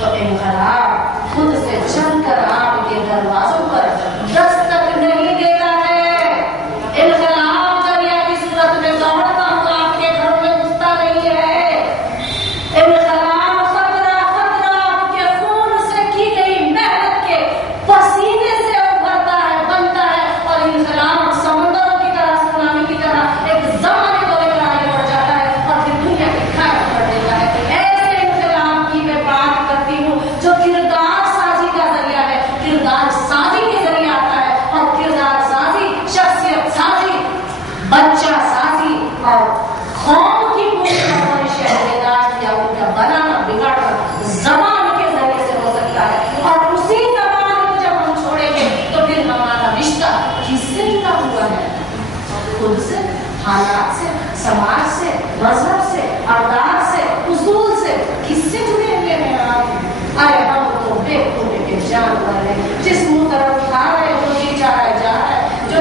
تو انقلاب خود سے چل کر آپ کے دروازوں پر دستک نہیں دیتا ہے، انقلاب دریا کی صورت میں دوڑتا ہوا آپ کے گھروں میں گھستا نہیں ہے، انقلاب خطرہ آپ کے خون سے کی گئی محنت کے پسینے سے ابھرتا ہے، بنتا ہے، اور انقلاب سمندروں کی طرح، سونامی کی طرح ایک زمانے کو لے کر آگے بڑھ جاتا ہے اور پھر دنیا کے گھر کر دیتا ہے۔ ایسے انقلاب کی میں بات کرتی ہوں جو کردار سازی کا ذریعہ ہے، کردار سازی کے ذریعے آتا ہے، اور کردار سازی، شخصیت سازی، بچہ سازی اور قوم کی پوری شہریداشت یا ان کا بنانا بگاڑنا زبان کے ذریعے سے ہو سکتا ہے، اور اسی زبان کو جب ہم چھوڑیں گے تو پھر ہمارا رشتہ کس سے جڑا ہوا ہے؟ خود سے، حالات سے، سماج سے، مذہب سے، اقدار سے، اصول سے، کس سے جڑے ہوئے ہیں آپ؟ ارے ہم تو بے خودے کے جانور ہیں، جس منہ طرف کھا رہے وہ جی جا رہا ہے، جو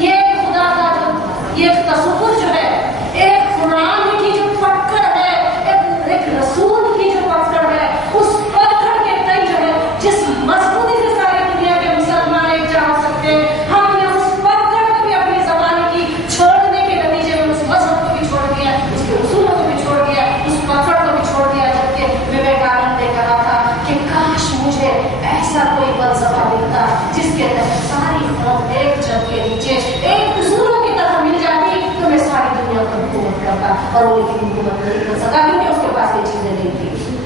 یہ خدا کا جو یہ تصور جو ہے، ایک قرآن کی جو پکڑ ہے، ایک رسول کی جو پکڑ ہے، اس پکڑ کے کئی جو ہے جس مضبوطی سے ساری دنیا کے مسلمان ایک جا ہو سکتے ہیں، ہم نے اس پکڑ کو بھی اپنی زبان کی چھوڑنے کے نتیجے میں اس مذہب کو بھی چھوڑ دیا، اس کے اصولوں کو بھی چھوڑ دیا، اس پکڑ کو بھی چھوڑ دیا، جبکہ وویکانند نے کہا تھا کہ کاش مجھے ایسا کوئی فلسفہ ملتا جس کے تحت ساری قوم ایک چھت کے نیچے ایک اصولوں کی طرح مل جاتی تو میں ساری دنیا پر حکومت کرتا، اور وہ لیکن حکومت نہیں کر سکا کیونکہ اس کے پاس یہ چیزیں نہیں تھی۔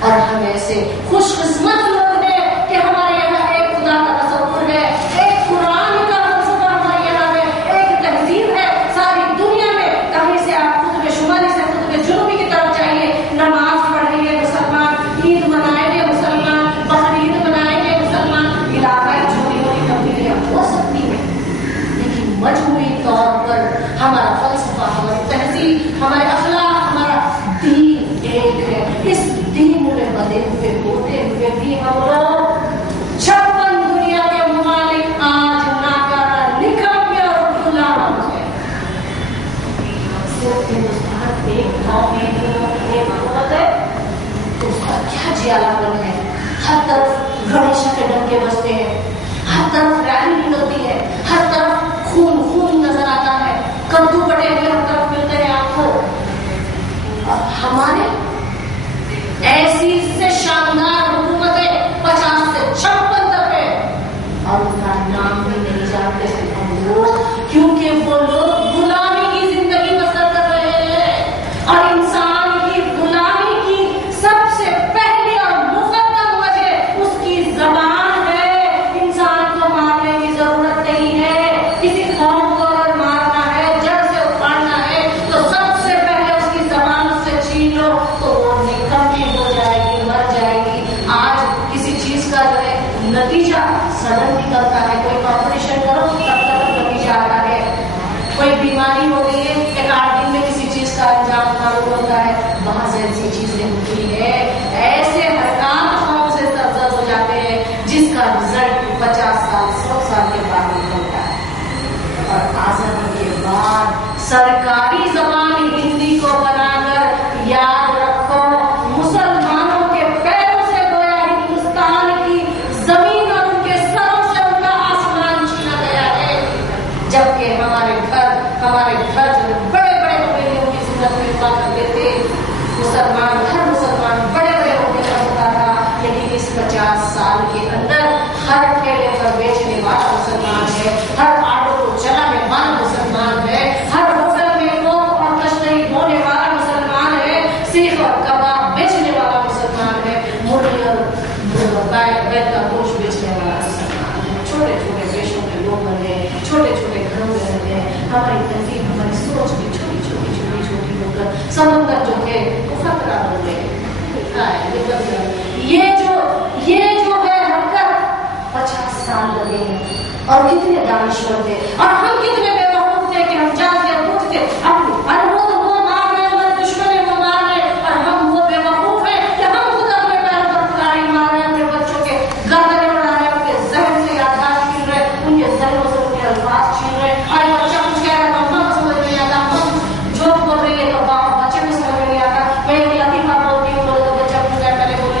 اور ہم ایسے خوش قسمت لوگ ہیں کہ ہمارے یہاں ایک خدا کا تصور ہے، ایک قرآن کا فلسفہ ہمارے یہاں ہے، ایک تہذیب ہے، ساری دنیا میں کہیں سے آپ قطب شمالی سے قطب جنوبی کی طرف جائیے، نماز پڑھیں گے مسلمان، عید منائیں گے مسلمان، بقرعید منائیں گے مسلمان، علاقائی چھوٹی موٹی تبدیلیاں ہو سکتی ہیں، لیکن مجموعی طور پر ہمارا فلسفہ، ہماری تہذیب، ہمارے اخلاق، ہمارا دین ایک ہے۔ اس دین میں بدے ہوئے ہوتے ہوئے بھی ہم لوگ 56 دنیا کے ممالک آج ناکارہ، نکمے اور غلام ہیں۔ صرف ہندوستان ایک قوم، ایک حکومت ہے تو اس کا کیا جیالا بن ہے؟ ہر طرف گنیش کے ڈنکے بجتے ہیں، ہر طرف ریلی ہوتی ہے، ہر طرف خون خون نظر آتا ہے، کدو بٹے ہوئے ہر طرف ملتے ہیں آپ کو، اور ہمارے ایسی سے شاندار حکومتیں 50 سے 56 تک ہے اور ان کا نام بھی نہیں جانتے ہم لوگ، کیونکہ وہ لوگ غلامی کی زندگی بسر کر رہے ہیں، اور انسان کی غلامی کی سب سے پہلی اور مقدم وجہ اس کی زبان ہے۔ انسان کو مارنے کی ضرورت نہیں ہے، کسی قوم کو اگر مارنا ہے، جڑ سے اکھاڑنا ہے تو سب سے پہلے اس کی زبان اس سے چھین لو تو وہ نکمی ہو جائے گی، مر جائے گی۔ آج کسی چیز کا جو ہے نتیجہ سڈن نکلتا ہے، کوئی آپریشن کرو تب تک نتیجہ آتا ہے، کوئی بیماری ہو گئی ہے ایک 8 دن میں کسی چیز کا انجام معلوم ہوتا ہے، وہاں سے ایسی چیزیں ہوتی ہے، ایسے حرکات قوم سے سرزد ہو جاتے ہیں جس کا رزلٹ 50 سال 100 سال کے بعد نکلتا ہے۔ اور آزادی کے بعد سرکاری زبان ہندی کو بنا کر یاد رکھو مسلمانوں کے پیروں سے گویا ہندوستان کی زمین اور ان کے سروں سے ان کا آسمان چھینا گیا ہے، جبکہ ہمارے گھر جو بڑے بڑے قبیلوں کی صورت میں ہوا کرتے تھے، ہر مسلمان بڑے بڑے ہوتے ہوتا تھا، لیکن اس 50 سال کے اندر ہر ٹھیلے پر بیچنے والا مسلمان ہے، ہر آٹو کو چلانے والا مسلمان ہے، ہر ہوٹل میں کوک اور کشتری ڈھونے والا مسلمان ہے، سیخ اور کباب بیچنے والا مسلمان ہے، مرغی اور بیل کا گوشت بیچنے والا مسلمان ہے۔ چھوٹے چھوٹے دیشوں کے لوگ بنے ہیں، چھوٹے چھوٹے گھروں میں رہتے ہیں، ہماری تہذیب، ہماری سوچ بھی چھوٹی چھوٹی ہو کر سمندر جو ہے وہ خطرہ ہو گئے۔ یہ جو ہے حرکت 50 سال لگے ہیں، اور کتنے دانشور تھے، اور ہم کتنے بے وقوف تھے کہ ہم جان کے پوچھتے وہ مار رہے، ہمارے دشمن وہ مار رہے، اور ہم وہ بے وقوف ہیں کہ ہم خود اپنے پیروں پر کلاڑی مار رہے ہیں، اپنے بچوں کے گردنے اڑا رہے ہیں، ان کے ذہن سے یادداشت چھین رہے، ان کے ذہنوں سے ان کے الفاظ چھین رہے۔ اور بچہ کچھ کہہ رہا تھا، ہم سمجھ نہیں آتا، ہم جو بول رہے ہیں تو بچے کو سمجھ نہیں آتا۔ میں ایک لطیفہ بولتی ہوں، بولے تو بچہ کچھ پہلے بولنے